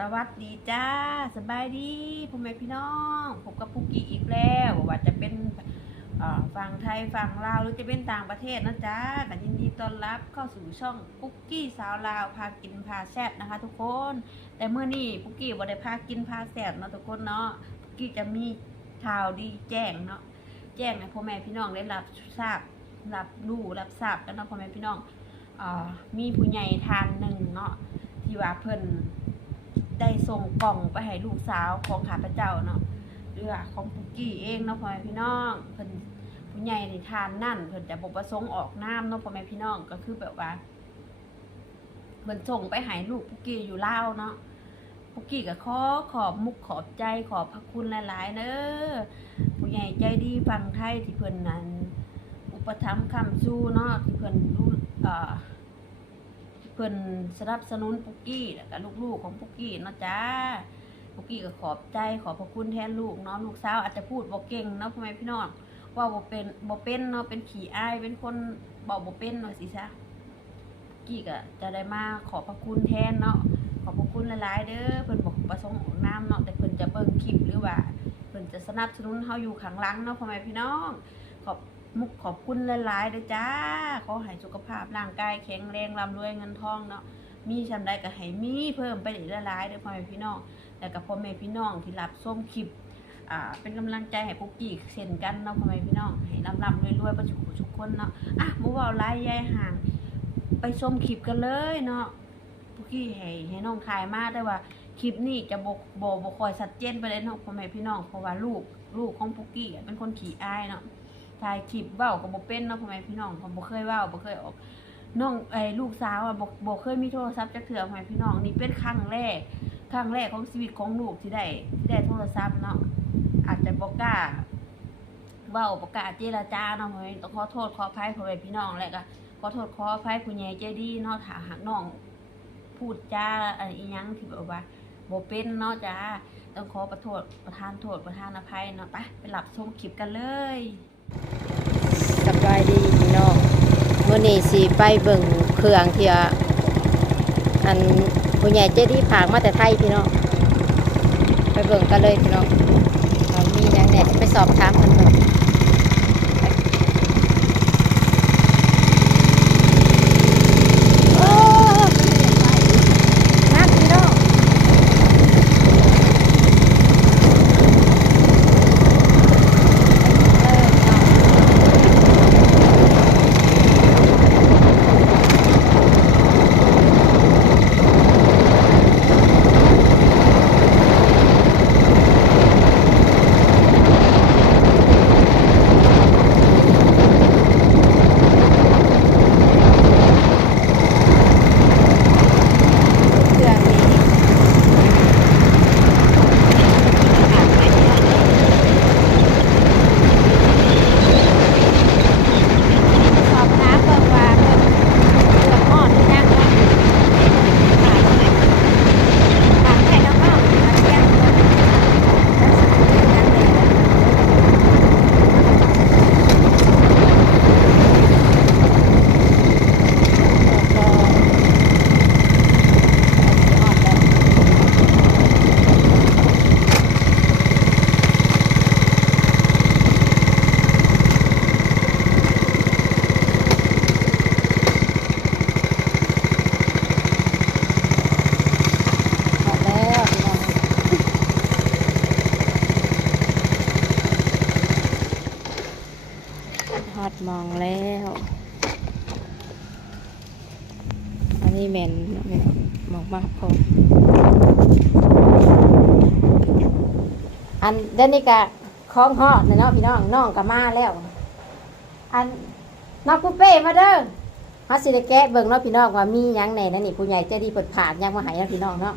สวัสดีจ้าสบายดีพ่อแม่พี่น้องผมกับปุกกี้อีกแล้วว่าจะเป็นฝั่งไทยฝั่งลาวหรือจะเป็นต่างประเทศนะจ๊ะแต่ยินดีต้อนรับเข้าสู่ช่องปุกกี้สาวลาวพากินพาแซ่บนะคะ ทุกคน แต่เมื่อนี้ปุกกี้บ่ได้พากินพาแซ่บเนาะทุกคนเนาะปุกกี้จะมีข่าวดีแจ้งเนาะแจ้งให้พ่อแม่พี่น้องได้รับทราบรับรู้รับทราบกันเนาะพ่อแม่พี่น้องอมีผู้ใหญ่ทานหนึ่งเนาะที่ว่าเพิ่น ได้ส่งกล่องไปให้ลูกสาวของข้าพเจ้าเนาะเรือของปุกกี้เองเนาะพ่อแม่พี่น้องเพิ่นผู้ใหญ่ในทานนั่นเพิ่นจะบ่ประสงค์ออกน้ำเนาะพ่อแม่พี่น้องก็คือแบบว่าเพิ่นส่งไปให้ลูกปุกกี้อยู่เล่าเนาะปุกกี้ก็ขอขอบมุกขอบใจขอบพระคุณหลายๆเด้อผู้ใหญ่ใจดีฝั่งไทยที่เพิ่นนั้น อุปถัมภ์คำสู้เนาะที่เพิ่นรู้อ่อ เพิ่นสนับสนุนปุกกี้แล้วก็ลูกๆของปุกกี้เนาะจ้าปุกกี้ก็ขอบใจขอบพระคุณแทนลูกเนาะลูกสาวอาจจะพูดบ่เก่งเนาะพ่อแม่พี่น้องว่าบ่เป็นบ่เป็นเนาะเป็นขี้อายเป็นคนเบาบ่เป็นเนาะสิซะปุกกี้ก็จะได้มาขอบพระคุณแทนเนาะขอบพระคุณหลายๆเด้อเพิ่นบ่ประสงค์ออกนามเนาะแต่เพิ่นจะเบิ่งคลิปหรือว่าเพิ่นจะสนับสนุนเฮาอยู่ข้างหลังเนาะพ่อแม่พี่น้องขอบ มุกขอบคุณหลายๆเด้จ้า ขอให้สุขภาพร่างกายแข็งแรงร่ำรวยเงินทองเนาะ มีชำใดก็ให้มีเพิ่มไปอีกหลายๆเด้อพ่อแม่พี่น้อง แล้วก็พ่อแม่พี่น้องที่รับชมคลิป อ่า เป็นกำลังใจให้ปุ๊กกี้เช่นกันเนาะพ่อแม่พี่น้อง ให้ร่ำๆรวยๆประชุทุกคนเนาะ อะบ่เว้าลายยายห่าง ไปชมคลิปกันเลยเนาะปุ๊กกี้ให้ให้น้องคายมากได้ว่าคลิปนี้จะบ่บ่บ่ค่อยชัดเจนไปเลยเนาะพ่อแม่พี่น้อง เพราะว่าลูกลูกของปุ๊กกี้เป็นคนขี้อายเนาะ ถ่ายคลิปเว้าก็บ่เป็นเนาะพ่อแม่พี่น้องผมบ่เคยเว้าบ่เคยออกน้องไอ้ลูกสาวอะบ่บ่เคยมีโทรศัพท์จักเทื่อพ่อแม่พี่น้องนี่เป็นครั้งแรกครั้งแรกของชีวิตของลูกที่ได้ที่ได้โทรศัพท์เนาะอาจจะบ่กล้าเว้าบ่กล้าเจรจาเนาะพ่อแม่ต้องขอโทษขออภัยพ่อแม่พี่น้องแล้วก็ขอโทษขออภัยผู้ใหญ่ใจดีเนาะถ้าหากน้องพูดจาอะไรอีหยังที่แบบว่าบ่เป็นเนาะจ้าต้องขอประโทษประทานโทษประทานอภัยเนาะไปไปรับชมคลิปกันเลย สบายดีพี่น้องมื่อนี้สีไปเบิ่งเครื่องที่ว่าอันผู้ใหญ่เจดีผากมาแต่ไทยพี่น้องไปเบิ่งกันเลยพี่น้องมีอย่างแหน่ไปสอบถามกันเบิ่งโอ้นักพี่น้องเออพี่น้อง เครื่องนี้สอบน้ำเบิ่งว่าเบิ่งเกือบหอดหรือยังเนาะถามให้ถามให้น้องๆมาเที่ยงเบิ่งแล้วสิเป็นยังไงล่ะแล้วก็ หมดแล้วพี่น้องฮอด มองแล้ว อันนี้แมนแม่นมองมากพออันเดยวนี้กะคล้องฮอดนะเนาะพี่น้องน้องก็มาแล้ว อันน้องปุเป้มาเด้อฮาสิได้แกะเบิ่งเนาะพี่น้องว่ามีหยังแหน่นั่นนี่ผู้ใหญ่ใจดีเปิดผ่านยังมาให้เนาะพี่น้องเนาะ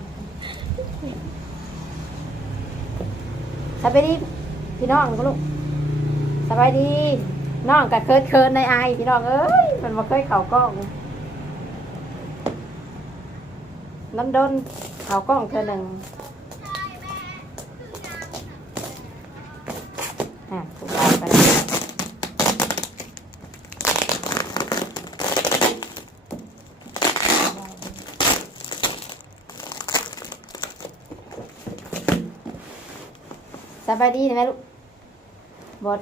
สบายดีพี่น้องลูกสบายดี น้องก็เคิร์ดเคิร์ดในไอพี่น้องเอ้ยมันมาเคยเข่ากล้องน้ำดนเข่ากล้องเธอหนึ่ง่ะถูกต้องไปสบายดีไหมลูกบท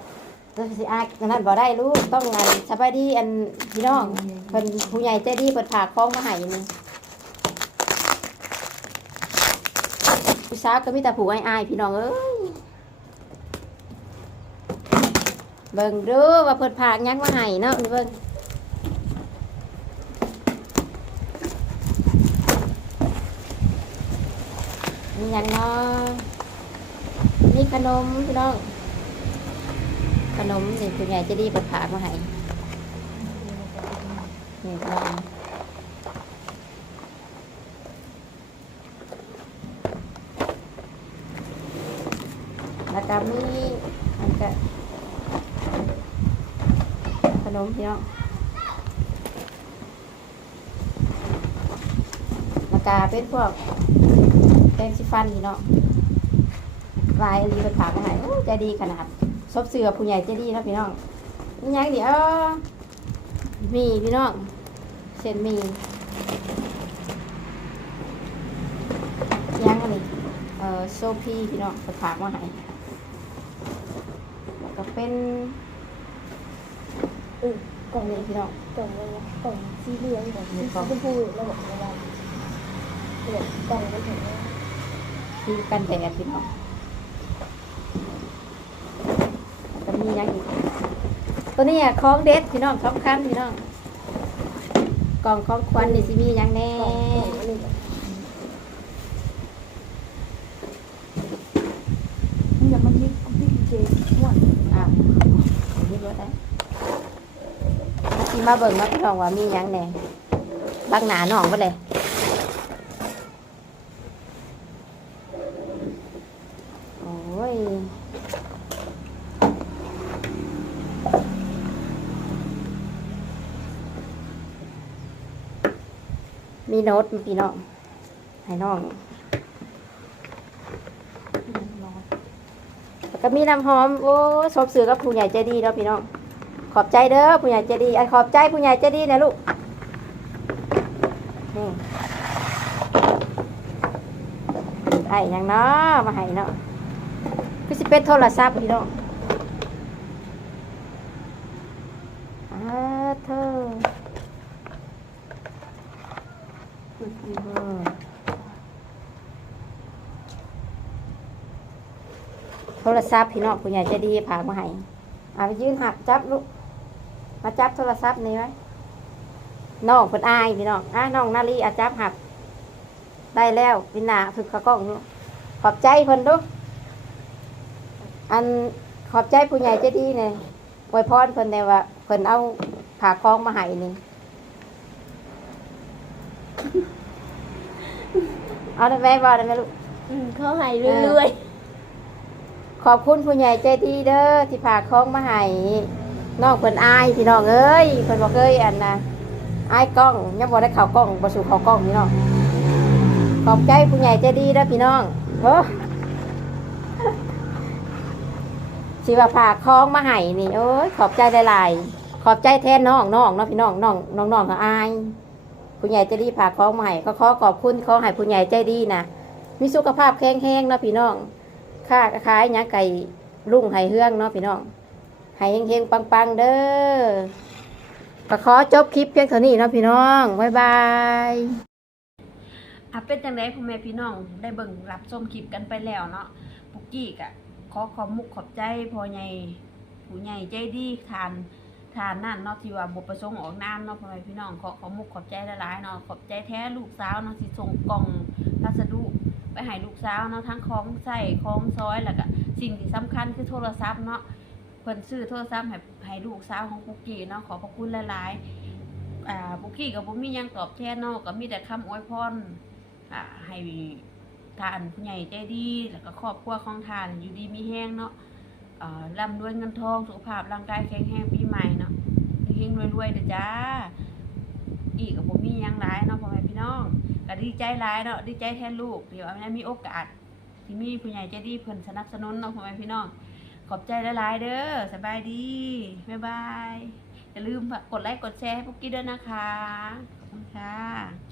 ตัวสิอาอันนั้นบ่ได้ลูกต้องงานสบายดีอันพี่น้องเพิ่นผู้ใหญ่ใจดีเพิ่นฝากของมาให้นี่ผู้สาวก็มีแต่ผู้อายๆพี่น้องเอ้ยเบิ่งดูว่าเพิ่นฝากหยังมาให้เนาะนี่เบิ่งมีหยังเนาะมีขนมพี่น้อง ขนมนี่คุณยายจะดีปิดผากมาให้นี่พี่น้องแล้วก็มีอันก็ขนมพี่น้องแล้วก็เป็นพวกแป้งซีฟันพี่น้องลายรีปิดผากมาให้ใจดีขนาด ซบเสือผู้ใหญ่ใจดีเนาะพี่น้องนี่ยังเดี๋ยวมีพี่น้องเส้นหมียังอันนี้เอ่อโซพีพี่น้องไปฝากมาให้แล้วก็เป็นเออกล่องนี่พี่น้องกล่องอะไรนะกล่องสีเหลืองกล่องสีชมพูระบบอะไรระบบกล่องมันถึงคือกันแดดพี่น้องแล้วก็ มียังอีกตัวนี้อะของเด็ดพี่น้องสำคัญพี่น้องกล่องของควันนี่สิมียังแน่กล่องกล่องอันนี้มันอย่ามายิงพี่เจหวานอะนี่รถได้ที่มาเบิ่งมาพี่น้องว่ามียังแน่บักหนาหนองไปเลยโอ้ย มีโน้ตพี่น้องให้น้องแล้วก็มีน้ำหอม โอ้ชอบซื้อกับผู้ใหญ่ใจดีเนาะพี่น้อง ขอบใจเด้อผู้ใหญ่ใจดีไอ้ขอบใจผู้ใหญ่ใจดีนะลูกนี่ไอ้ยังเนาะมาให้เนาะคือสิเป็นโทรศัพท์พี่น้องอาเธอ โทรศัพท์พี่น้องผู้ใหญ่จะดีพากมาให้เอาไปยืนหักจับลูกมาจับโทรศัพท์นี่ไว้น้องเพิ่นอายพี่น้องอะน้องนาลีอาจับหัก ได้แล้ววินาฝึกขากล้องลูกขอบใจเพิ่นดูกอันขอบใจผู้ใหญ่ใจดีเนี่ยอวยพรเพิ่นได้ว่าเพิ่นเอาผ่าคล้องมาให้นี่ เอาได้ไหมบ่ได้ไหมลูกเขาให้เรื่อยขอบคุณผู้ใหญ่ใจดีเด้อที่พาของมาให้น้องเพิ่นอายพี่น้องเอ้ยเพิ่นบ่เคยอันนะอายกล้องยังบ่ได้เข้ากล้องบ่สู่เข้ากล้องพี่น้องขอบใจผู้ใหญ่ใจดีเด้อพี่น้องโอ้สิว่าพาของมาให้นี่โอ้ยขอบใจหลายๆขอบใจแทนน้องน้องเนาะพี่น้องน้องน้องน้องเขาอาย ผู้ใหญ่ใจดีพาของให้ก็ขอขอบคุณขอให้ผู้ใหญ่ใจดีนะมีสุขภาพแข็งแรงเนาะพี่น้องค่าขายยังไก่รุ่งไห้เฮืองเนาะพี่น้องให้เฮงๆปังๆเด้อก็ขอจบคลิปเพียงเท่านี้เนาะพี่น้องบ๊ายบายอะเป็นจังไดพ่อแม่พี่น้องได้เบิ่งรับชมคลิปกันไปแล้วเนาะปุกกี้กะขอขอบมุกขอบใจพ่อใหญ่ผู้ใหญ่ใจดีทาน ทานนั่นเนาะที่ว่าบ่ประสงค์ออกนามเนาะพ่อแม่พี่น้องขอขอมุกขอบใจหลายๆเนาะขอบใจแท้ลูกสาวเนาะที่ส่งกล่องพัสดุไปให้ลูกสาวเนาะทั้งของใส่ของซอยแล้วก็สิ่งที่สำคัญคือโทรศัพท์เนาะเพิ่นซื้อโทรศัพท์ให้ให้ลูกสาวของปุกกี้เนาะขอบพระคุณหลายๆอ่าบุกี้กับบุมียังตอบแทนเนาะก็มีแต่คำอวยพรอ่าให้ทานผู้ใหญ่ใจดีแล้วก็ครอบครัวของทานอยู่ดีมีแห้งเนาะ ร่ำรวยเงินทองสุขภาพร่างกายแข็งแรงปีใหม่เนาะเฮงรวยๆเด้อจ้า อีกกับบุมียังหลายเนาะพ่อแม่พี่น้องก็ดีใจหลายเนาะดีใจแทนลูกที่ว่ามันมีโอกาสที่มีผู้ใหญ่ใจดีเพิ่นสนับสนุนเนาะพ่อแม่พี่น้องขอบใจหลายๆเด้อสบายดีบ๊ายบายอย่าลืมกดไลค์กดแชร์ให้พวกกี้ด้วยนะคะขอบคุณค่ะ